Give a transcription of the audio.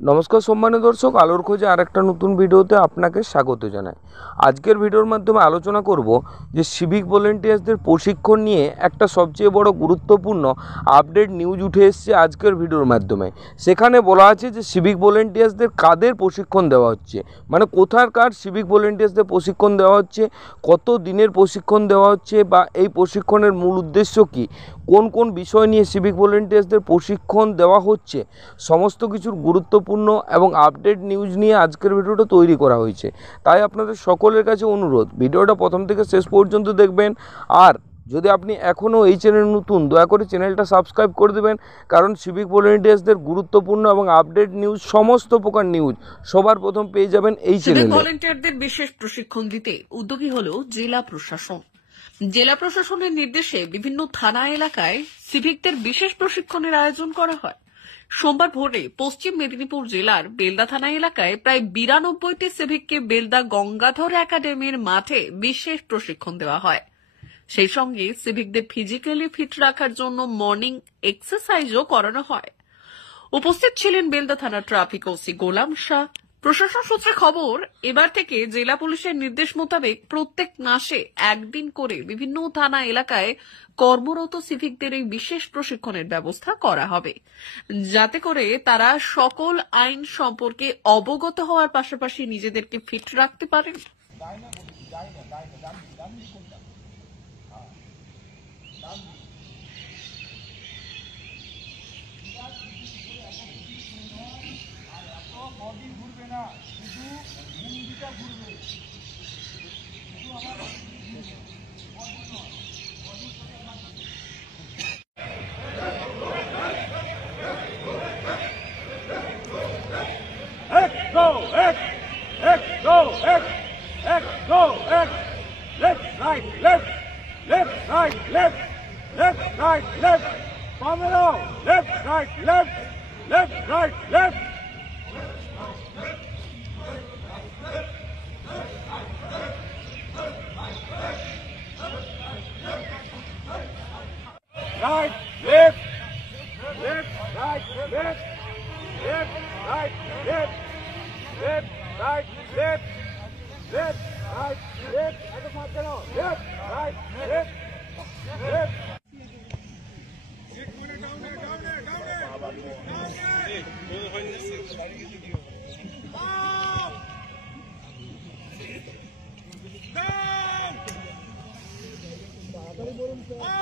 নমস্কার সম্মানীয় দর্শক, আলোর খোঁজে আরেকটা নতুন ভিডিওতে আপনাকে স্বাগত জানাই। আজকের ভিডিওর মাধ্যমে আলোচনা করব যে সিভিক ভলেন্টিয়ার্সদের প্রশিক্ষণ নিয়ে একটা সবচেয়ে বড় গুরুত্বপূর্ণ আপডেট নিউজ উঠে এসেছে আজকের ভিডিওর মাধ্যমে। সেখানে বলা আছে যে সিভিক ভলেন্টিয়ার্সদের কাদের প্রশিক্ষণ দেওয়া হচ্ছে, মানে কোথাকার সিভিক ভলেন্টিয়ার্সদের প্রশিক্ষণ দেওয়া হচ্ছে, কত দিনের প্রশিক্ষণ দেওয়া হচ্ছে, বা এই প্রশিক্ষণের মূল উদ্দেশ্য কী, কোন কোন বিষয় নিয়ে সিভিক ভলেন্টিয়ার্সদের প্রশিক্ষণ দেওয়া হচ্ছে, সমস্ত কিছুর গুরুত্বপূর্ণ এবং আপডেট নিউজ নিয়ে আজকের ভিডিওটা তৈরি করা হয়েছে। তাই আপনাদের সকলের কাছে অনুরোধ, ভিডিওটা প্রথম থেকে শেষ পর্যন্ত দেখবেন। আর যদি আপনি এখনও এই চ্যানেল নতুন, দয়া করে চ্যানেলটা সাবস্ক্রাইব করে দেবেন, কারণ সিভিক ভলেন্টিয়ার্সদের গুরুত্বপূর্ণ এবং আপডেট নিউজ, সমস্ত প্রকার নিউজ সবার প্রথম পেয়ে যাবেন এই চ্যানেলে। সিভিক ভলেন্টিয়ারদের বিশেষ প্রশিক্ষণ দিতে উদ্যোগী হলো জেলা প্রশাসন। জেলা প্রশাসনের নির্দেশে বিভিন্ন থানা এলাকায় সিভিকদের বিশেষ প্রশিক্ষণের আয়োজন করা হয়। সোমবার ভোরে পশ্চিম মেদিনীপুর জেলার বেলদা থানা এলাকায় প্রায় 92টি সিভিককে বেলদা গঙ্গাধর একাডেমির মাঠে বিশেষ প্রশিক্ষণ দেওয়া হয়। সেই সঙ্গে সিভিকদের ফিজিক্যালি ফিট রাখার জন্য মর্নিং এক্সারসাইজও করানো হয়। উপস্থিত ছিলেন বেলদা থানার ট্রাফিক ওসি গোলাম শাহ। প্রশাসন সূত্রে খবর, এবার থেকে জেলা পুলিশের নির্দেশ মোতাবেক প্রত্যেক মাসে একদিন করে বিভিন্ন থানা এলাকায় কর্মরত সিভিকদের এই বিশেষ প্রশিক্ষণের ব্যবস্থা করা হবে, যাতে করে তারা সকল আইন সম্পর্কে অবগত হওয়ার পাশাপাশি নিজেদেরকে ফিট রাখতে পারেন। Left, right, left, left, right, left, left, right, left. Pamela, left, right, left, left, right, left. Right, left, left, right, left, left, right, left, left, right, left, left, right, left, left, right, left, left. Down!